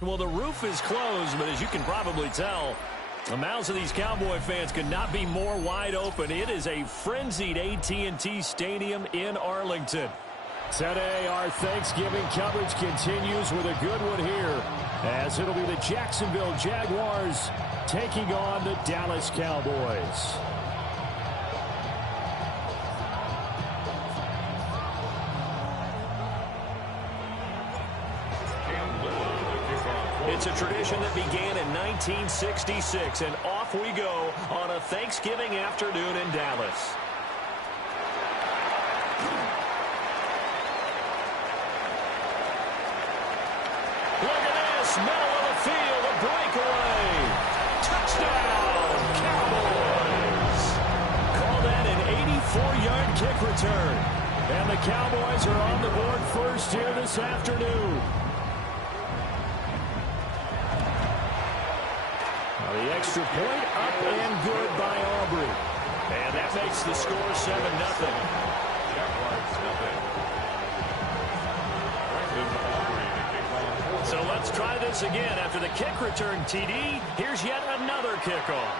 Well, the roof is closed, but as you can probably tell, the mouths of these Cowboy fans could not be more wide open. It is a frenzied AT&T Stadium in Arlington. Today, our Thanksgiving coverage continues with a good one here, as it'll be the Jacksonville Jaguars taking on the Dallas Cowboys. It's a tradition that began in 1966, and off we go on a Thanksgiving afternoon in Dallas. Look at this, middle of the field, a breakaway. Touchdown, Cowboys. Call that an 84-yard kick return. And the Cowboys are on the board first here this afternoon. The extra point up and good by Aubrey. And that makes the score 7-0. So let's try this again. After the kick return TD, here's yet another kickoff.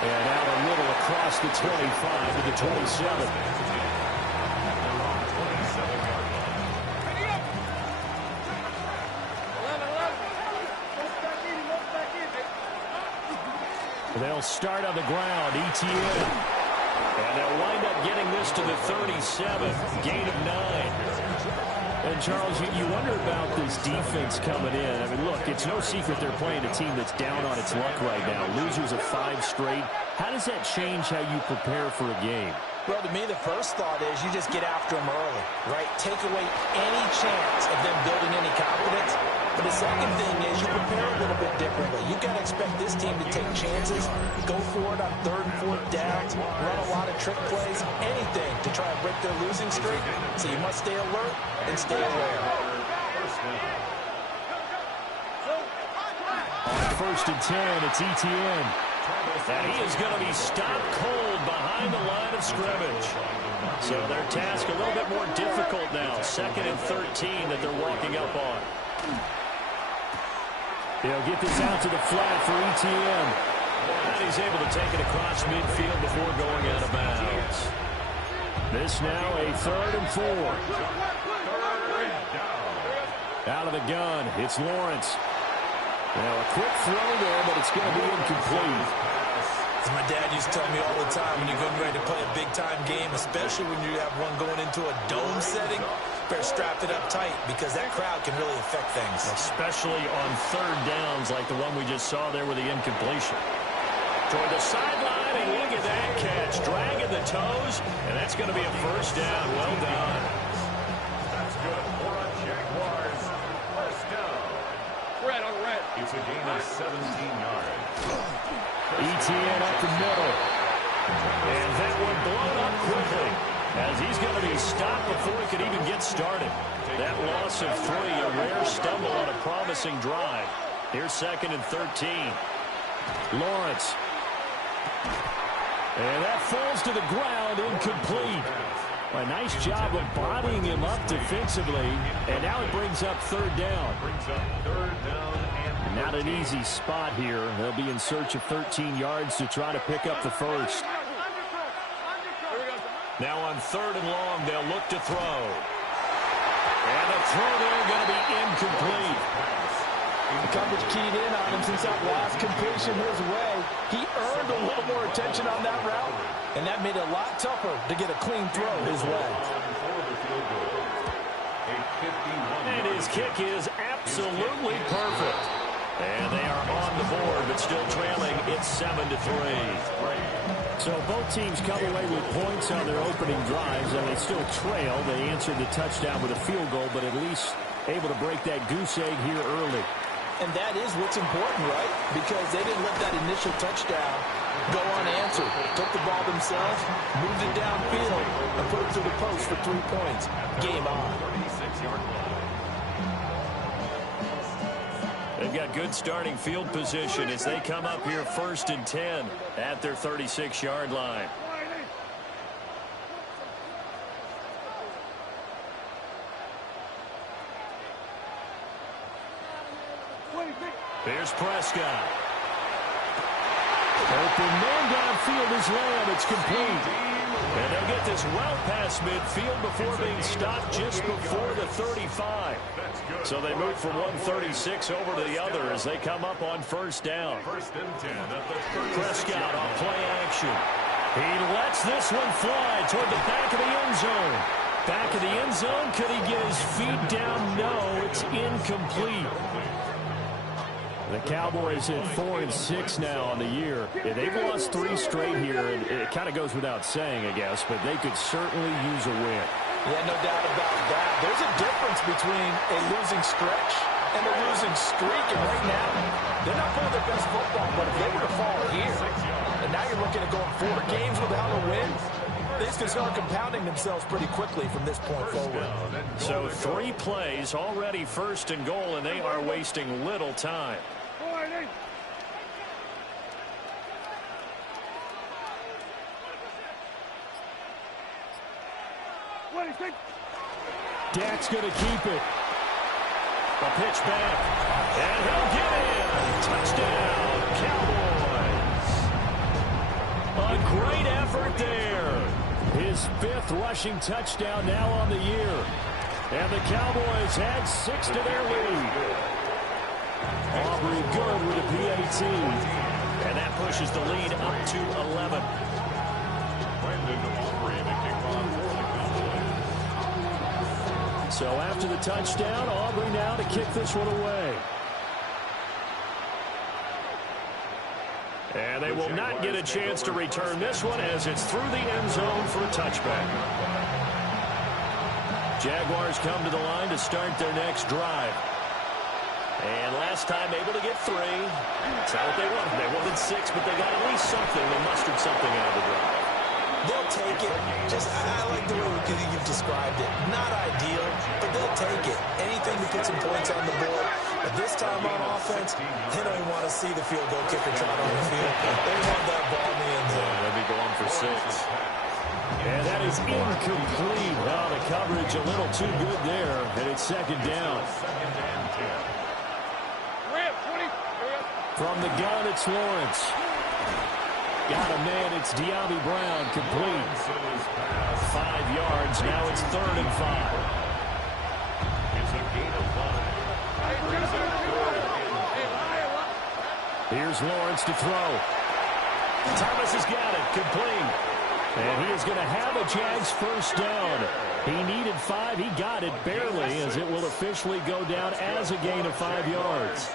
And out a little across the 25 to the 27. They'll start on the ground, ETN. And they'll wind up getting this to the 37, gain of 9. And, Charles, you wonder about this defense coming in. I mean, look, it's no secret they're playing a team that's down on its luck right now. Losers of 5 straight. How does that change how you prepare for a game? Well, to me, the first thought is you just get after them early, right? Take away any chance of them building any confidence. But the second thing is you prepare a little bit differently. You've got to expect this team to take chances, go for it on 3rd and 4th downs, run a lot of trick plays, anything to try and break their losing streak. So you must stay alert and stay aware. On 1st and 10, it's ETN. And he is going to be stopped cold behind the line of scrimmage. So their task a little bit more difficult now. 2nd and 13 that they're walking up on. They'll get this out to the flat for ETN. And he's able to take it across midfield before going out of bounds. This now a 3rd and 4. Out of the gun, it's Lawrence. Now a quick throw there, but it's going to be incomplete. As my dad used to tell me all the time, when you're getting ready to play a big-time game, especially when you have one going into a dome setting, better strap it up tight because that crowd can really affect things. Especially on 3rd downs like the one we just saw there with the incompletion. Toward the sideline, and look at that catch. Dragging the toes, and that's going to be a 1st down. Well done. That's good for a Jaguars. 1st down. Red on red. It's a gain of 17 yards. ETN up the middle. And that one blown up quickly as he's going to be stopped before he could even get started. That loss of 3, a rare stumble on a promising drive. Here's 2nd and 13. Lawrence. And that falls to the ground, incomplete. A nice job of bodying him up defensively. And now it brings up 3rd down. Not an easy spot here. They'll be in search of 13 yards to try to pick up the 1st. Now on 3rd and long, they'll look to throw. And the throw there going to be incomplete. The coverage keyed in on him since that last completion his way. He earned a little more attention on that route, and that made it a lot tougher to get a clean throw his way. And his kick is absolutely perfect. And they are on the board, but still trailing. It's 7-3. So both teams come away with points on their opening drives, and they still trail. They answered the touchdown with a field goal, but at least able to break that goose egg here early. And that is what's important, right? Because they didn't let that initial touchdown go unanswered. Took the ball themselves, moved it downfield, and put it through the post for 3 points. Game on. They've got good starting field position as they come up here 1st and 10 at their 36-yard line. Here's Prescott. Open man downfield is Lamb. It's complete. And they'll get this well past midfield before being stopped just before the 35. So they move from 136 over to the other as they come up on first down. Prescott on play action. He lets this one fly toward the back of the end zone. Back of the end zone. Could he get his feet down? No, it's incomplete. The Cowboys at 4-6 now on the year. Yeah, they've lost 3 straight here, and it kind of goes without saying, I guess, but they could certainly use a win. Yeah, no doubt about that. There's a difference between a losing stretch and a losing streak, and right now, they're not playing their best football, but if they were to fall here, and now you're looking at going 4 games without a win, things can start compounding themselves pretty quickly from this point forward. So 3 plays, already first and goal, and they are wasting little time. Dak's going to keep it. A pitch back. And he'll get in. Touchdown, Cowboys. A great effort there. His 5th rushing touchdown now on the year. And the Cowboys add 6 to their lead. Aubrey good with a PAT. And that pushes the lead up to 11. So after the touchdown, Aubrey now to kick this one away. And they will not get a chance to return this one as it's through the end zone for a touchback. Jaguars come to the line to start their next drive. And last time able to get 3. That's not what they wanted. They wanted 6, but they got at least something. They mustered something out of the drive. They'll take it. I like the way you've described it. Not ideal, but they'll take it. Anything to put some points on the board. But this time on offense, they don't even want to see the field goal kicker trot on the field. They want that ball in the end zone. They'll be going for 6. And that is incomplete. Well, the coverage a little too good there, and it's second down. From the gun, it's Lawrence. Got a man, it's De'Ami Brown, complete. 5 yards, now it's 3rd and 5. It's a gain of 5. Here's Lawrence to throw. Thomas has got it, complete. And he is going to have a Jags first down. He needed 5, he got it barely, as it will officially go down as a gain of 5 yards.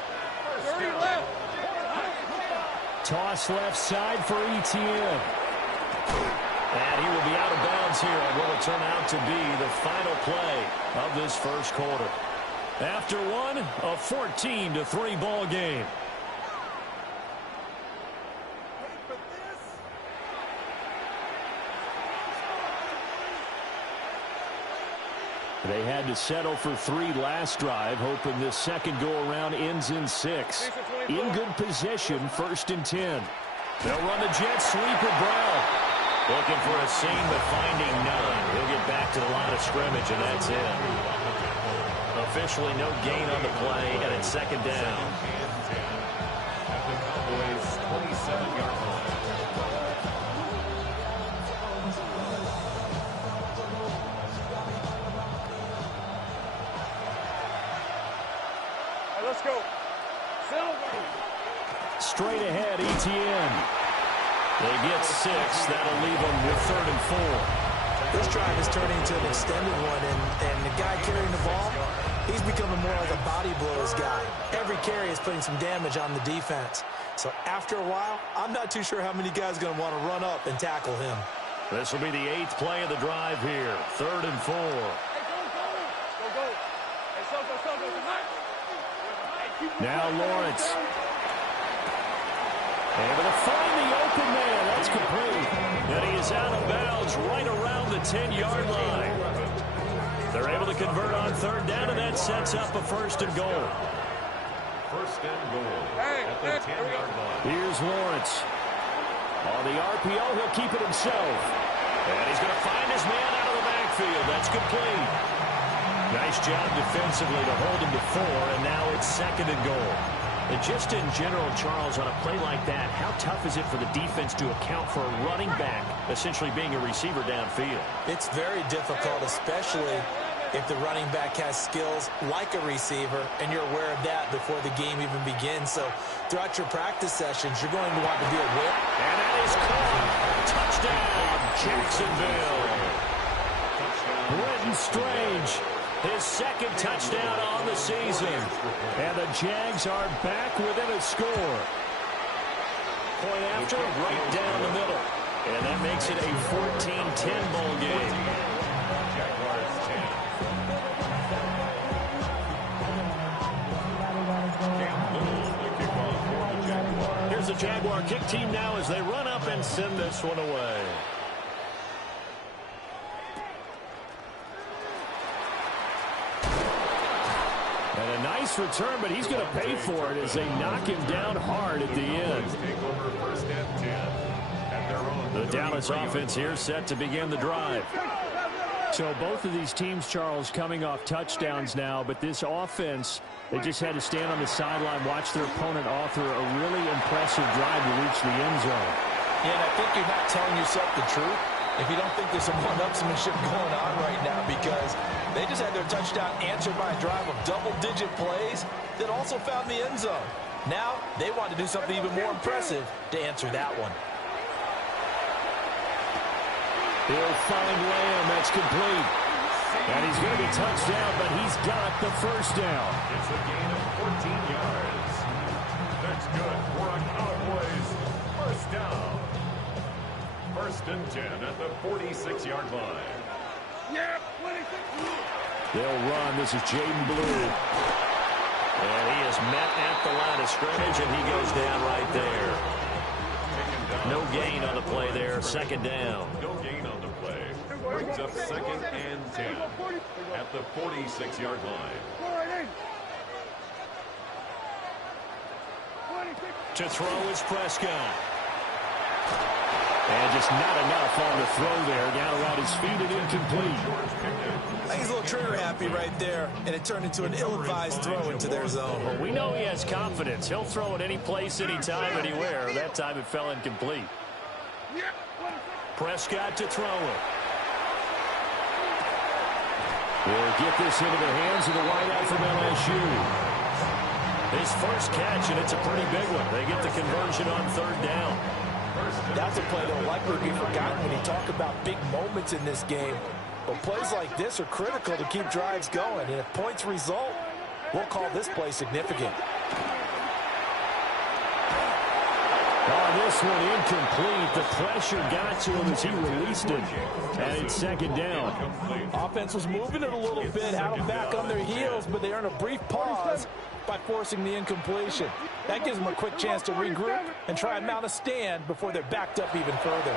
Toss left side for Etienne. And he will be out of bounds here on what will turn out to be the final play of this first quarter. After one, a 14-3 ball game. They had to settle for 3 last drive, hoping this second go-around ends in 6. In good position, 1st and 10. They'll run the jet sweep with Brown. Looking for a seam, but finding none. He'll get back to the line of scrimmage, and that's it. Officially no gain on the play, and it's second down. At the Cowboys' 27-yard line. Let's go. Straight ahead, Etienne. They get 6. That'll leave them with 3rd and 4. This drive is turning into an extended one, and the guy carrying the ball, he's becoming more like a body blows guy. Every carry is putting some damage on the defense. So after a while, I'm not too sure how many guys are going to want to run up and tackle him. This will be the 8th play of the drive here. 3rd and 4. Now Lawrence. Able to find the open man. That's complete. And he is out of bounds right around the 10-yard line. They're able to convert on 3rd down, and that sets up a 1st and goal. 1st and goal at the 10-yard line. Here's Lawrence. On the RPO, he'll keep it himself. And he's going to find his man out of the backfield. That's complete. Nice job defensively to hold him to 4, and now it's 2nd and goal. And just in general, Charles, on a play like that, how tough is it for the defense to account for a running back essentially being a receiver downfield? It's very difficult, especially if the running back has skills like a receiver, and you're aware of that before the game even begins. So throughout your practice sessions, you're going to want to be aware. And that is caught. Touchdown, Jacksonville. Brenton Strange, his second touchdown on the season. And the Jags are back within a score. Point after, right down the middle. And that makes it a 14-10 ball game. Here's the Jaguar kick team now as they run up and send this one away. And a nice return, but he's going to pay for it as they knock him down hard at the end. The Dallas offense here set to begin the drive. So both of these teams, Charles, coming off touchdowns now, but this offense, they just had to stand on the sideline, watch their opponent author a really impressive drive to reach the end zone. Yeah, and I think you're not telling yourself the truth if you don't think there's some one-upsmanship going on right now, because they just had their touchdown answered by a drive of double-digit plays that also found the end zone. Now they want to do something even more impressive to answer that one. He'll find Lamb. That's complete. And he's going to be touched down, but he's got the first down. It's a gain of 14 yards. That's good for a Cowboys first down. First and 10 at the 46-yard line. Yeah, 26. They'll run. This is Jaden Blue. And he is met at the line of scrimmage, and he goes down right there. No gain on the play there. Second down. No gain on the play. Brings up second and 10 at the 46-yard line. To throw is Prescott. And just not enough on the throw there. Down around his feet and incomplete. I think he's a little trigger happy right there, and it turned into an ill-advised throw into their zone. Well, we know he has confidence. He'll throw it any place, anytime, anywhere. That time it fell incomplete. Prescott to throw it. We'll get this into the hands of the wideout from LSU. His first catch, and it's a pretty big one. They get the conversion on third down. That's a play that will likely be forgotten when you talk about big moments in this game. But plays like this are critical to keep drives going. And if points result, we'll call this play significant. Oh, this one incomplete. The pressure got to him as he released it. And it's second down. Offense was moving it a little bit, had them back on their heels, but they earned a brief pause by forcing the incompletion. That gives them a quick chance to regroup and try and mount a stand before they're backed up even further.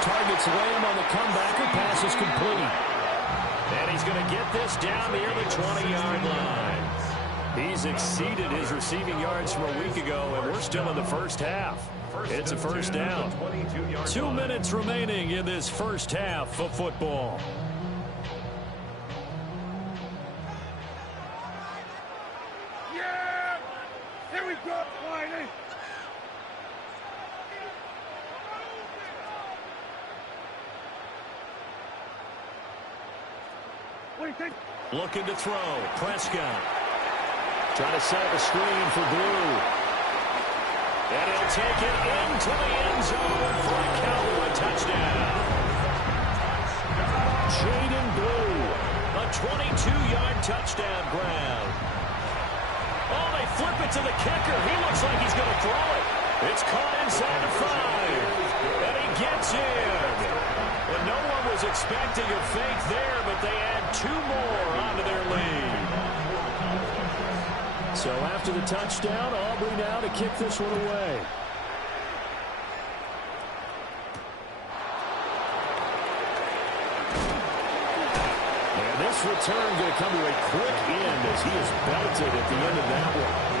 Targets Lamb on the comeback, and pass is complete. And he's going to get this down near the 20-yard line. He's exceeded his receiving yards from a week ago, and we're still in the first half. It's a first down. 2 minutes remaining in this first half of football. Yeah! Here we go, Whitey! What do you think? Looking to throw. Prescott. Trying to set up a screen for Blue. And he'll take it into the end zone for a Cowboy touchdown. Jaden Blue. A 22-yard touchdown grab. Oh, they flip it to the kicker. He looks like he's going to throw it. It's caught inside the 5. And he gets in. And no one was expecting a fake there, but they add 2 more onto their lead. So after the touchdown, Aubrey now to kick this one away. And this return going to come to a quick end as he is belted at the end of that one.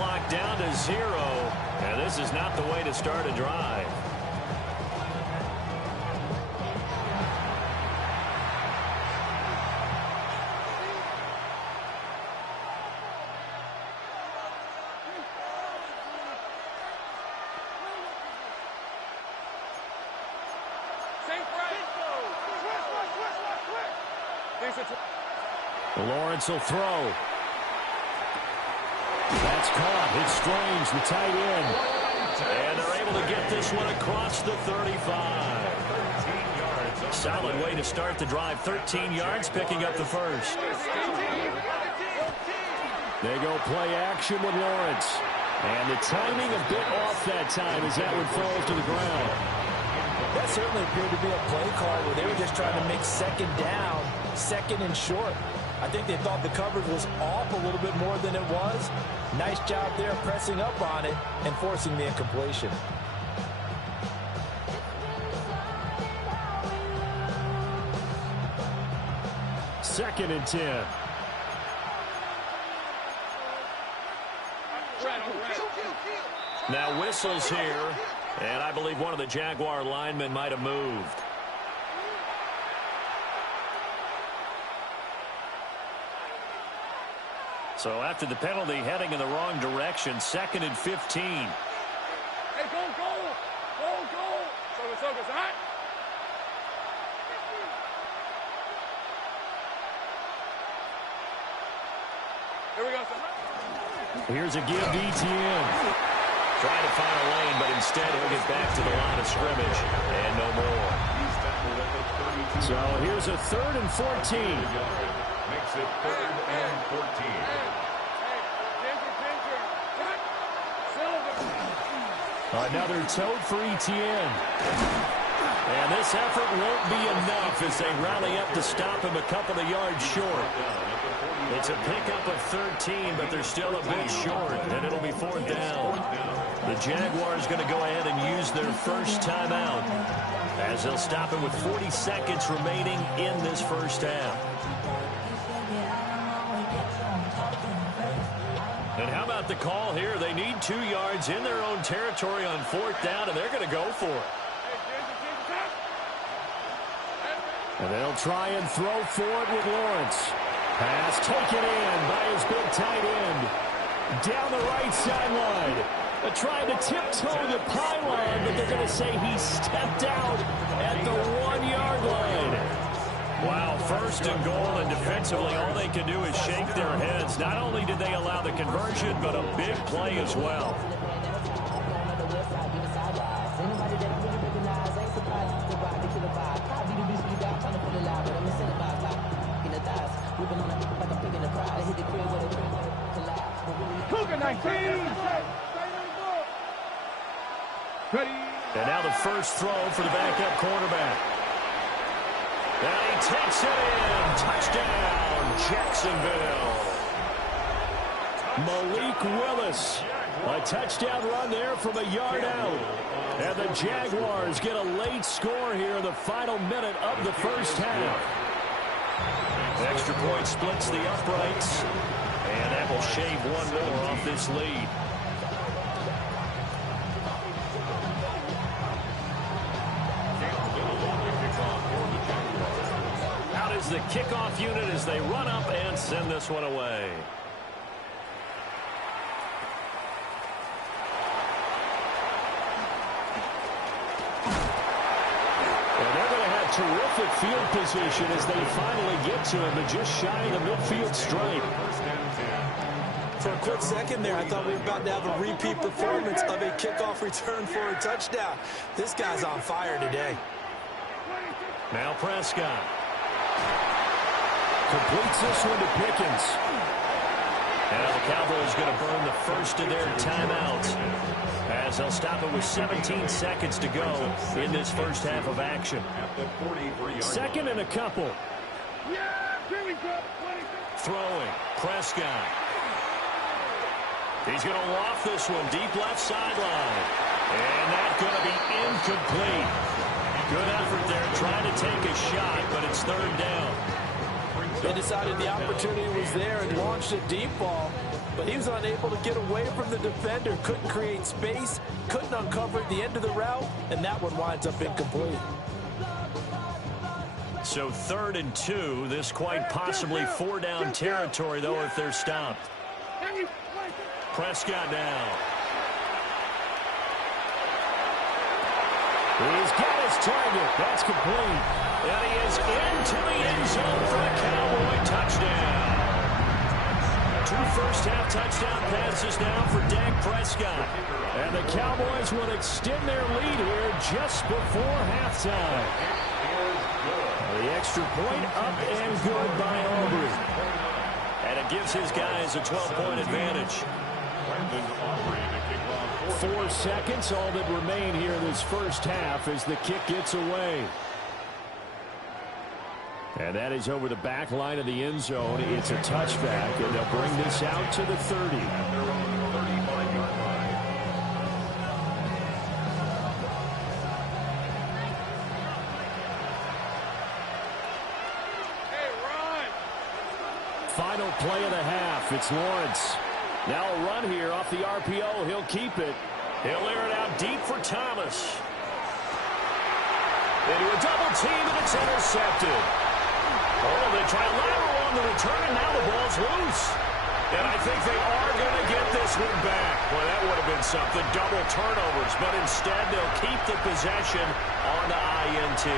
clock down to 0. And this is not the way to start a drive. Lawrence will throw. That's caught. It's Strange, the tight end. And they're able to get this one across the 35. Solid way to start the drive. 13 yards, picking up the first. They go play action with Lawrence. And the timing a bit off that time as that one falls to the ground. That certainly appeared to be a play call where they were just trying to make second down, second and short. I think they thought the coverage was off a little bit more than it was. Nice job there pressing up on it and forcing the incompletion. Second and 10. Now whistles here, and I believe one of the Jaguar linemen might have moved. So after the penalty, heading in the wrong direction, second and 15. Hey, go, go! Go, go! So, hot! Here we go, sir. Here's a give to ETN. Trying to find a lane, but instead he'll get back to the line of scrimmage. And no more. So here's a 3rd and 14. Makes it 3rd and 14. Another tote for ETN. And this effort won't be enough as they rally up to stop him a couple of yards short. It's a pickup of 13, but they're still a bit short, and it'll be 4th down. The Jaguars going to go ahead and use their first timeout as they'll stop it with 40 seconds remaining in this first half. And how about the call here? They need 2 yards in their own territory on 4th down, and they're going to go for it. And they'll try and throw for it with Lawrence. Pass taken in by his big tight end. Down the right sideline. Trying to tiptoe the pylon, but they're going to say he stepped out at the 1-yard line. Wow, 1st and goal, and defensively all they can do is shake their heads. Not only did they allow the conversion, but a big play as well. And now the first throw for the backup quarterback. And he takes it in. Touchdown, Jacksonville. Malik Willis. A touchdown run there from a yard out. And the Jaguars get a late score here in the final minute of the first half. Extra point splits the uprights. And that will shave one more off this lead. Out is the kickoff unit as they run up and send this one away. Terrific field position as they finally get to him, but just shy of the midfield stripe. For a quick second there, I thought we were about to have a repeat performance of a kickoff return for a touchdown. This guy's on fire today. Now Prescott. Completes this one to Pickens. Now the Cowboys going to burn the first of their timeouts as they'll stop it with 17 seconds to go in this first half of action. 2nd and a couple. Throwing. Prescott. He's going to loft this one deep left sideline. And that's going to be incomplete. Good effort there trying to take a shot, but it's 3rd down. They decided the opportunity was there and launched a deep ball, but he was unable to get away from the defender, couldn't create space, couldn't uncover the end of the route, and that one winds up incomplete. So 3rd and 2, this quite possibly 4-down territory, though, if they're stopped. Prescott now. He's got his target. That's complete. And he is into the end zone for a Cowboy touchdown. 2 first-half touchdown passes now for Dak Prescott. And the Cowboys will extend their lead here just before halftime. The extra point up and good by Aubrey. And it gives his guys a 12-point advantage. 4 seconds, all that remain here in this first half as the kick gets away. And that is over the back line of the end zone. It's a touchback, and they'll bring this out to the 30. Final play of the half. It's Lawrence. Now a run here off the RPO. He'll keep it. He'll air it out deep for Thomas. Into a double team, and it's intercepted. Oh, they try lateral on the return, and now the ball's loose. And I think they are going to get this one back. Well, that would have been something. Double turnovers, but instead they'll keep the possession on the INT.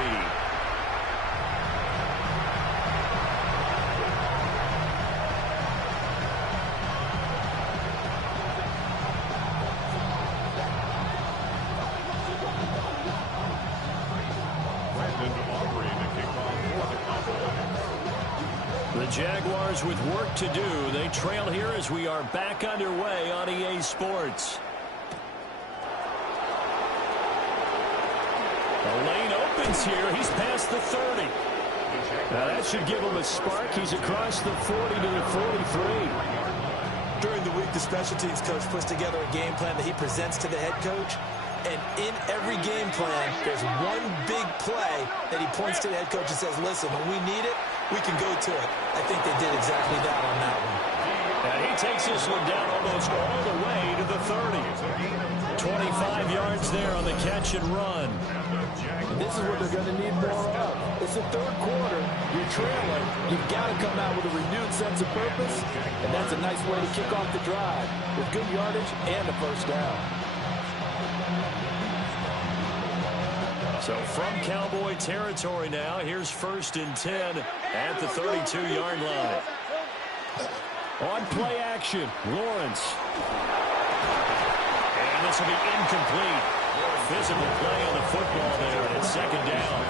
Jaguars with work to do. They trail here as we are back underway on EA Sports. The lane opens here. He's past the 30. Now that should give him a spark. He's across the 40 to the 43. During the week, the special teams coach puts together a game plan that he presents to the head coach. And in every game plan, there's one big play that he points to the head coach and says, listen, when we need it, we can go to it. I think they did exactly that on that one. And he takes this one down almost all the way to the 30. 25 yards there on the catch and run. And this is what they're going to need more of. It's the third quarter. You're trailing. You've got to come out with a renewed sense of purpose. And that's a nice way to kick off the drive with good yardage and a first down. So from Cowboy territory now, here's 1st and 10 at the 32-yard line. On play action, Lawrence. And this will be incomplete. Physical play on the football there, and it's 2nd down.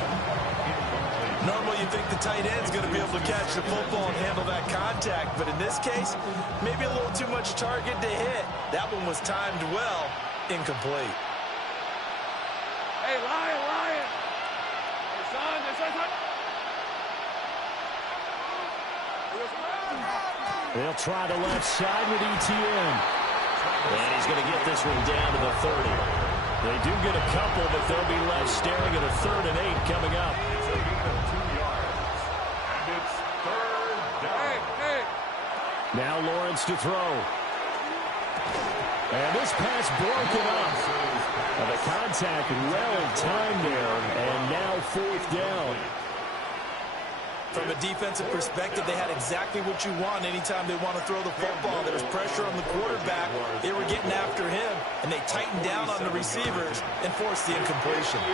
Normally you think the tight end's going to be able to catch the football and handle that contact, but in this case, maybe a little too much target to hit. That one was timed well, incomplete. Hey, Lion! Hey, son, They'll try the left side with ETN. And he's going to get this one down to the 30. They do get a couple, but they'll be left staring at a 3rd and 8 coming up. Now Lawrence to throw. And this pass broken up. And the contact well timed there, and now 4th down. From a defensive perspective, they had exactly what you want anytime they want to throw the football. There was pressure on the quarterback. They were getting after him, and they tightened down on the receivers and forced the incompletion.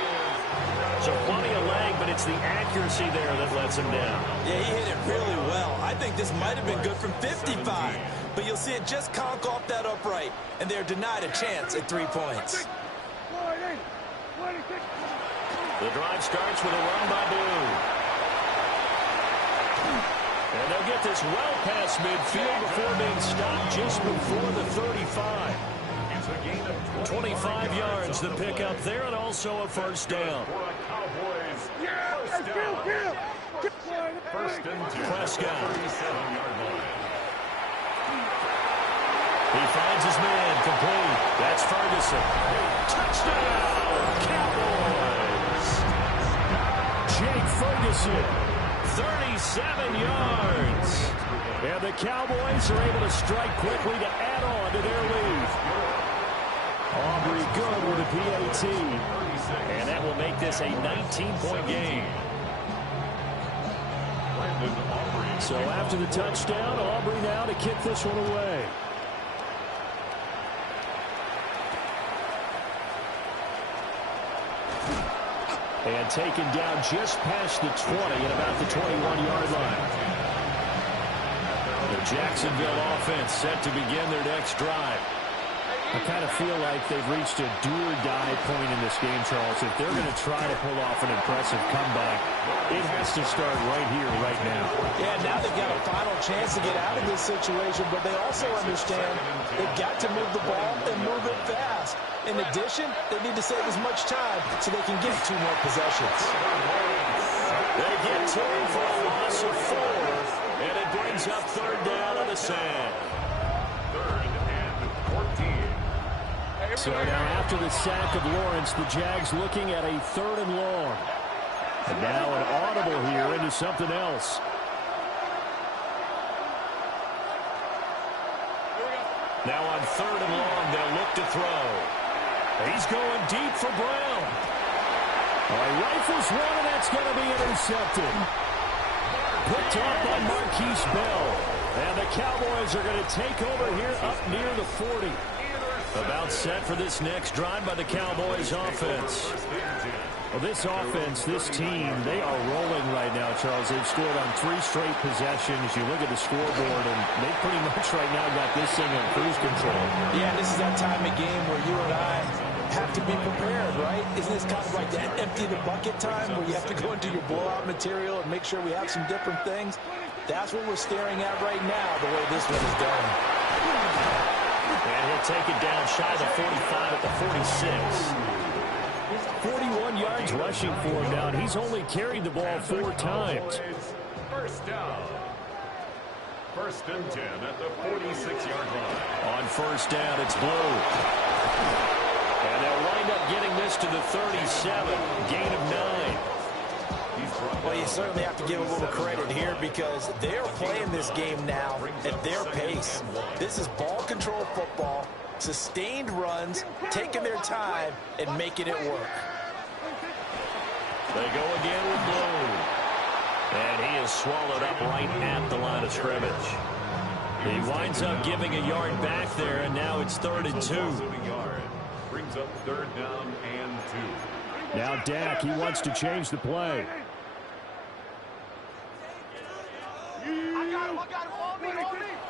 So plenty of leg, but it's the accuracy there that lets him down. Yeah, he hit it really well. I think this might have been good from 55, but you'll see it just conk off that upright, and they're denied a chance at 3 points. The drive starts with a run by Blue. And they'll get this well past midfield before being stopped just before the 35. 25 yards the pick up there, and also a first down. Prescott. He finds his man complete. That's Ferguson. Touchdown, Cowboys. Jake Ferguson, 37 yards. And the Cowboys are able to strike quickly to add on to their lead. Aubrey good with a PAT. And that will make this a 19-point game. So after the touchdown, Aubrey now to kick this one away. And taken down just past the 20 at about the 21-yard line. The Jacksonville offense set to begin their next drive. I kind of feel like they've reached a do-or-die point in this game, Charles. If they're going to try to pull off an impressive comeback, it has to start right here, right now. Yeah, now they've got a final chance to get out of this situation, but they also understand they've got to move the ball and move it fast. In addition, they need to save as much time so they can get 2 more possessions. They get 2 for a loss of 4, and it brings up 3rd down on the sand. 3rd and 14. So now after the sack of Lawrence, the Jags looking at a 3rd and long. And now an audible here into something else. Now on 3rd and long, they'll look to throw. He's going deep for Brown. Rifles one, and that's going to be intercepted. Picked off by Marquise Bell. And the Cowboys are going to take over here up near the 40. About set for this next drive by the Cowboys offense. Well, this offense, this team, they are rolling right now, Charles. They've scored on 3 straight possessions. You look at the scoreboard, and they pretty much right now got this thing on cruise control. Yeah, this is that time of game where you and I have to be prepared, right? Isn't this kind of like that empty the bucket time where you have to go into your blowout material and make sure we have some different things? That's what we're staring at right now, the way this one is done. And he'll take it down shy of the 45 at the 46. 41 yards rushing for him now, and he's only carried the ball 4 times. First down. 1st and 10 at the 46-yard line. On 1st down, it's Blue. And they'll wind up getting this to the 37, gain of 9. Well, you certainly have to give a little credit here because they're playing this game now at their pace. This is ball control football, sustained runs, taking their time, and making it work. They go again with Blue. And he is swallowed up right at the line of scrimmage. He winds up giving a yard back there, and now it's 3rd and 2. Brings up 3rd down and 2. Now Dak, he wants to change the play.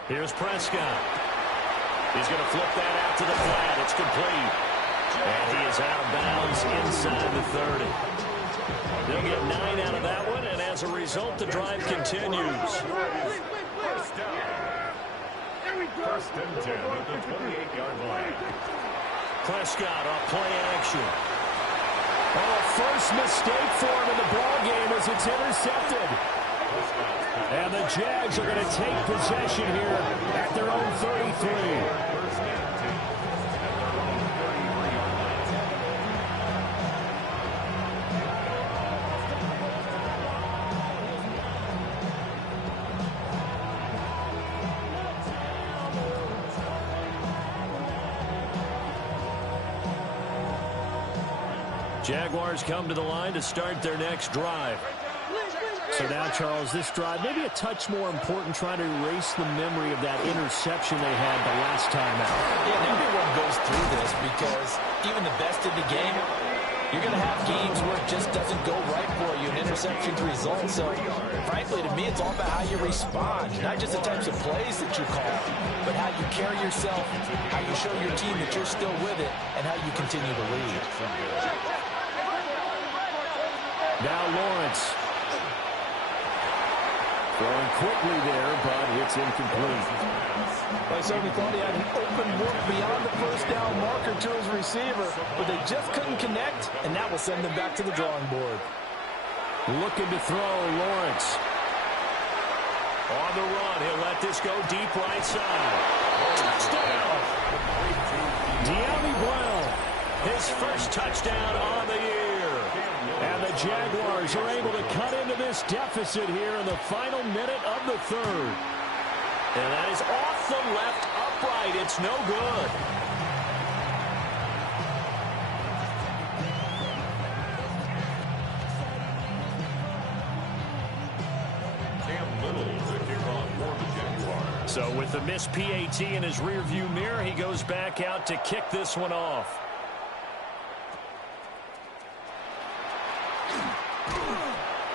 Here's Prescott. He's going to flip that out to the flat. It's complete. And he is out of bounds inside the 30. They'll get 9 out of that one, and as a result, the drive continues. First down. 1st and 10 at the 28-yard line. Prescott off play action. Oh, first mistake for him in the ball game as it's intercepted. And the Jags are going to take possession here at their own 33. Jaguars come to the line to start their next drive. So now, Charles, this drive maybe a touch more important, trying to erase the memory of that interception they had the last time out. Yeah, everyone goes through this because even the best in the game, you're going to have games where it just doesn't go right for you, and interceptions result. So, frankly, to me, it's all about how you respond, not just the types of plays that you call, but how you carry yourself, how you show your team that you're still with it, and how you continue to lead. Now Lawrence. Throwing quickly there, but it's incomplete. I certainly thought he had an open look beyond the first down marker to his receiver, but they just couldn't connect, and that will send them back to the drawing board. Looking to throw, Lawrence. On the run, he'll let this go deep right side. Touchdown! De'Ami Brown, his first touchdown on the year. And the Jaguars are able to cut into this deficit here in the final minute of the 3rd. And that is off the left upright. It's no good. So with the missed PAT in his rearview mirror, he goes back out to kick this one off.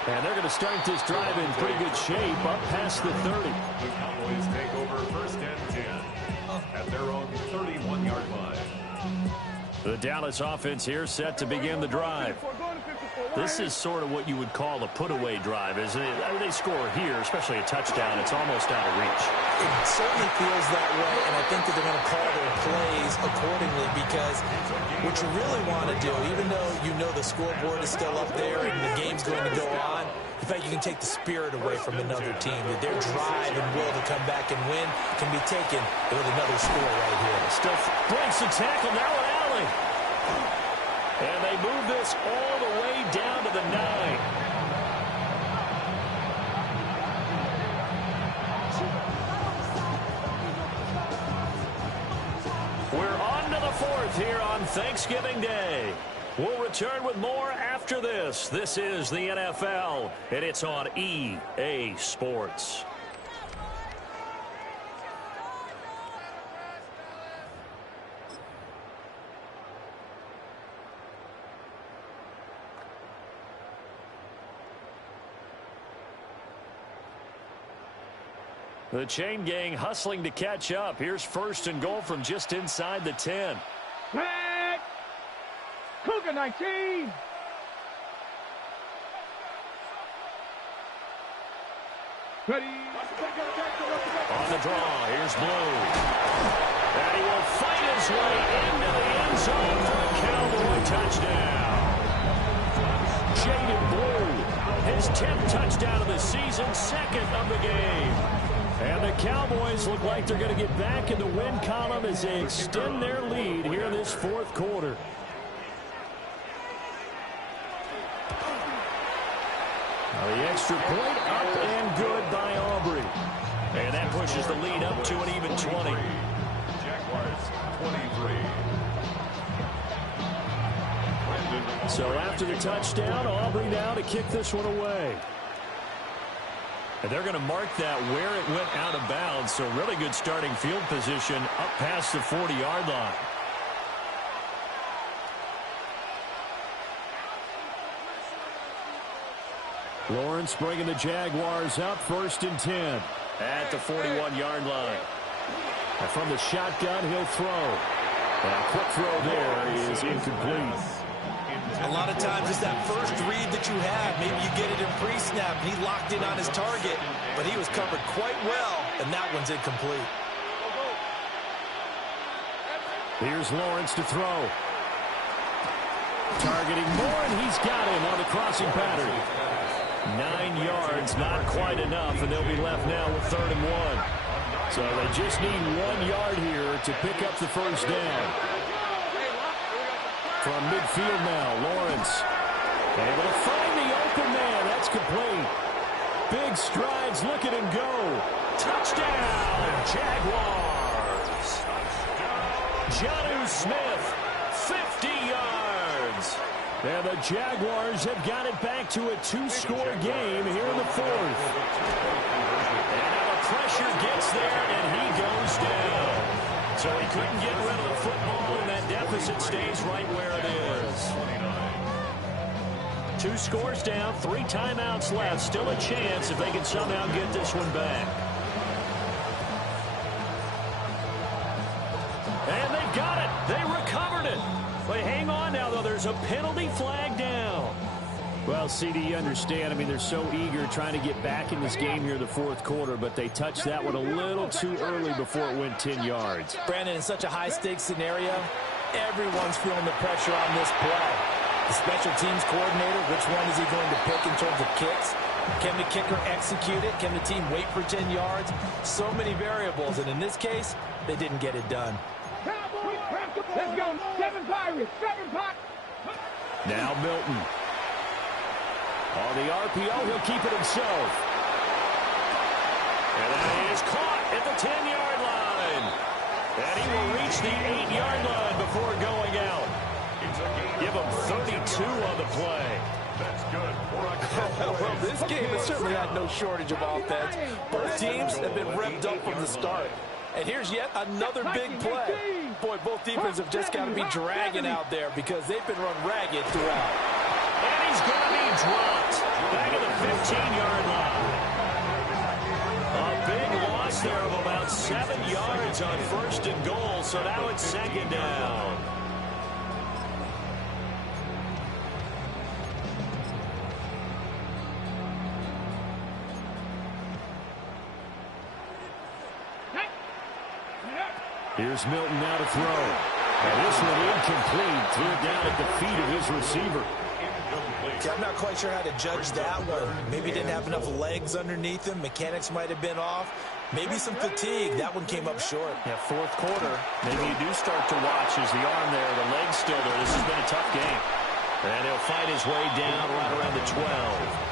And they're going to start this drive in pretty good shape, up past the 30. The Cowboys take over first and 10 at their own 31-yard line. The Dallas offense here set to begin the drive. This is sort of what you would call a put-away drive, isn't it? I mean, they score here, especially a touchdown. It's almost out of reach. It certainly feels that way, and I think that they're going to call their plays accordingly because what you really want to do, even though you know the scoreboard is still up there and the game's going to go on, in fact, you can take the spirit away from another team. That their drive and will to come back and win can be taken with another score right here. Still breaks the tackle, now an alley. And they move this all the way down to the 9. We're on to the 4th here on Thanksgiving Day. We'll return with more after this. This is the NFL, and it's on EA Sports. The chain gang hustling to catch up. Here's 1st and goal from just inside the 10. Flag! Cougar 19! Ready? On the draw, here's Blue. And he will fight his way into the end zone for a Cowboy touchdown. Jaden Blue, his 10th touchdown of the season, 2nd of the game. And the Cowboys look like they're going to get back in the win column as they extend their lead here in this 4th quarter. Now the extra point up and good by Aubrey. And that pushes the lead up to an even 20. Jaguars 23. So after the touchdown, Aubrey now to kick this one away. And they're going to mark that where it went out of bounds. So really good starting field position up past the 40-yard line. Lawrence bringing the Jaguars up 1st and 10 at the 41-yard line. And from the shotgun, he'll throw. And a quick throw there is incomplete. A lot of times it's that first read that you have. Maybe you get it in pre-snap. He locked in on his target, but he was covered quite well, and that one's incomplete. Here's Lawrence to throw. Targeting Moore, and he's got him on the crossing pattern. 9 yards, not quite enough, and they'll be left now with 3rd and 1. So they just need 1 yard here to pick up the first down. From midfield now, Lawrence able to find the open man. That's complete. Big strides. Look at him go. Touchdown, Jaguars. Jonnu Smith, 50 yards. And the Jaguars have got it back to a 2-score game here in the 4th. And now the pressure gets there, and he goes down. So he couldn't get rid of the football, and that deficit stays right where it is. 2 scores down, 3 timeouts left. Still a chance if they can somehow get this one back. And they've got it. They recovered it. They hang on now, though. There's a penalty flag down. Well, CD, you understand. I mean, they're so eager trying to get back in this game here in the 4th quarter, but they touched that one a little too early before it went 10 yards. Brandon, in such a high-stakes scenario, everyone's feeling the pressure on this play. The special teams coordinator, which one is he going to pick in terms of kicks? Can the kicker execute it? Can the team wait for 10 yards? So many variables, and in this case, they didn't get it done. Let's go. 7 Pirates. 7 Pirates. Now Milton. On the RPO, he'll keep it himself. And that is caught at the 10-yard line. And he will reach the 8-yard line before going out. Give him 32 on the play. That's good for a well, this game has certainly had no shortage of offense. Both teams have been revved up from the start. And here's yet another big play. Boy, both defenses have just got to be dragging out there because they've been run ragged throughout. And he's going to be dropped back at the 15-yard line. A big loss there of about 7 yards on 1st and goal, so now it's 2nd down. Here's Milton now to throw. And this one incomplete. Threw it down at the feet of his receiver. See, I'm not quite sure how to judge that one. Maybe he didn't have enough legs underneath him. Mechanics might have been off. Maybe some fatigue. That one came up short. Yeah, 4th quarter. Maybe you do start to watch as the arm there, the leg's still there. This has been a tough game. And he'll fight his way down right around the 12.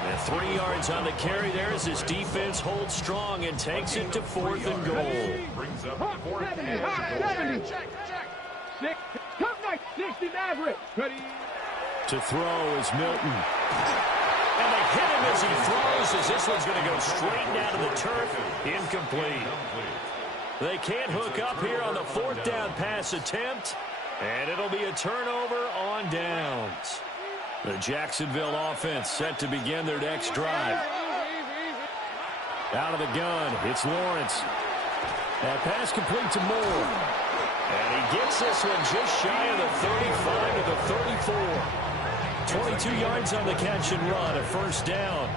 And 3 yards on the carry there as his defense holds strong and takes it to 4th and goal. Brings up Hawk 4th 70, and Hawk goal. 70. Six, top 60 average. Ready. To throw is Milton. And they hit him as he throws as this one's going to go straight down to the turf. Incomplete. They can't hook up here on the 4th down pass attempt. And it'll be a turnover on downs. The Jacksonville offense set to begin their next drive. Out of the gun, it's Lawrence. That pass complete to Moore. And he gets this one just shy of the 35 to the 34. 22 yards on the catch and run, a 1st down.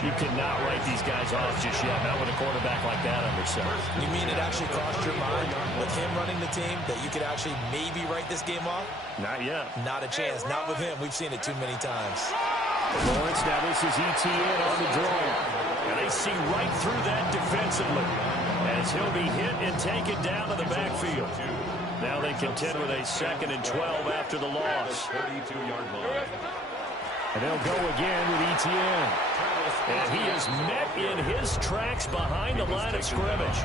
You cannot write these guys off just yet, not with a quarterback like that under center. You mean it actually crossed your mind with him running the team that you could actually maybe write this game off? Not yet. Not a chance. Not with him. We've seen it too many times. Lawrence, now this is ETN on the draw. And they see right through that defensively as he'll be hit and taken down to the backfield. Now they contend with a 2nd and 12 after the loss. 32-yard line. And they'll go again with ETN. And he is met in his tracks behind the line of scrimmage.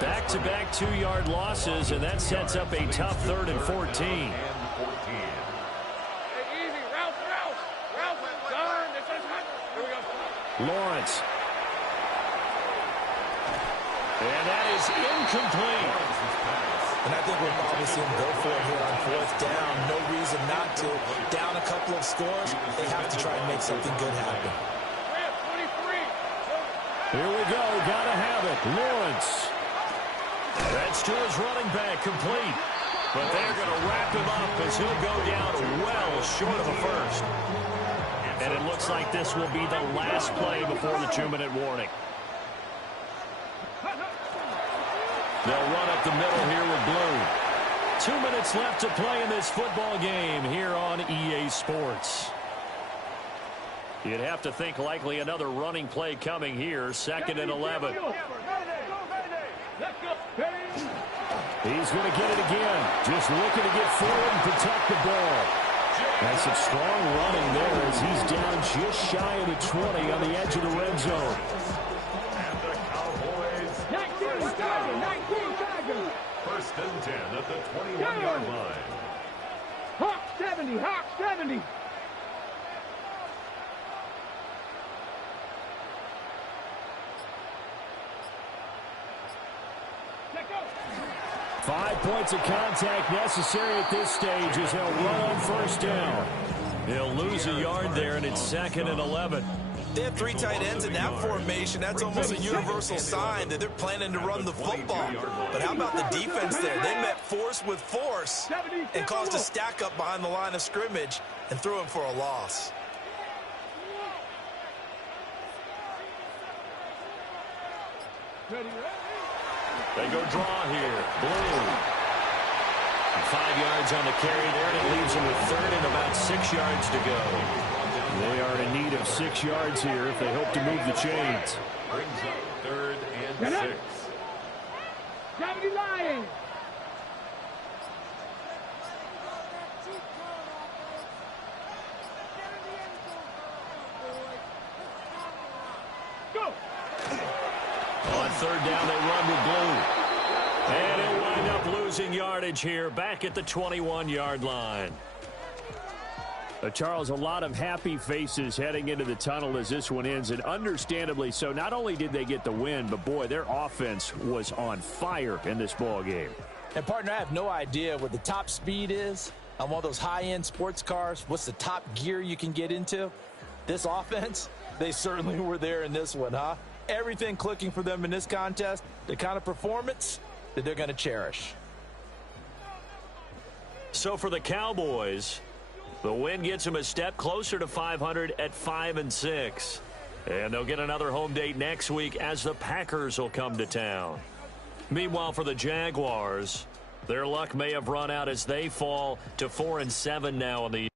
Back-to-back 2-yard losses, and that sets up a tough 3rd and 14. Hey, easy. Route. Darn. Here we go. Lawrence. And that is incomplete. And I think we'll probably see him go for it here on 4th down. No reason not to. Down a couple of scores, they have to try and make something good happen. 23. Here we go. Gotta have it. Lawrence. That's to his running back, complete. But they're going to wrap him up as he'll go down well short of a 1st. And it looks like this will be the last play before the 2-minute warning. They'll run up the middle here with Blue. 2 minutes left to play in this football game here on EA Sports. You'd have to think likely another running play coming here, 2nd and 11. He's going to get it again. Just looking to get forward and protect the ball. That's some strong running there as he's down just shy of the 20 on the edge of the red zone. And the Cowboys. 19 Tiger. 1st and 10 at the 21-yard line. Hawk 70. Hawk 70. Let go. 5 points of contact necessary at this stage as they'll run on 1st down. He'll lose a yard there, and it's 2nd and 11. They have 3 tight ends in that formation. That's almost a universal sign that they're planning to run the football. But how about the defense there? They met force with force and caused a stack up behind the line of scrimmage and threw him for a loss. They go draw here. Blue. 5 yards on the carry there, and it leaves them with 3rd and about 6 yards to go. They are in need of 6 yards here if they hope to move the chains. Brings up 3rd and 6. 70 Lions. Go. On third down, they run with glue. And he'll wind up losing yardage here back at the 21-yard line. Charles, a lot of happy faces heading into the tunnel as this one ends, and understandably so. Not only did they get the win, but, boy, their offense was on fire in this ball game. And, partner, I have no idea what the top speed is on one of those high-end sports cars. What's the top gear you can get into? This offense, they certainly were there in this one, huh? Everything clicking for them in this contest, the kind of performance that they're going to cherish. So for the Cowboys, the win gets them a step closer to 500 at 5-6. And they'll get another home date next week as the Packers will come to town. Meanwhile, for the Jaguars, their luck may have run out as they fall to 4-7 now in the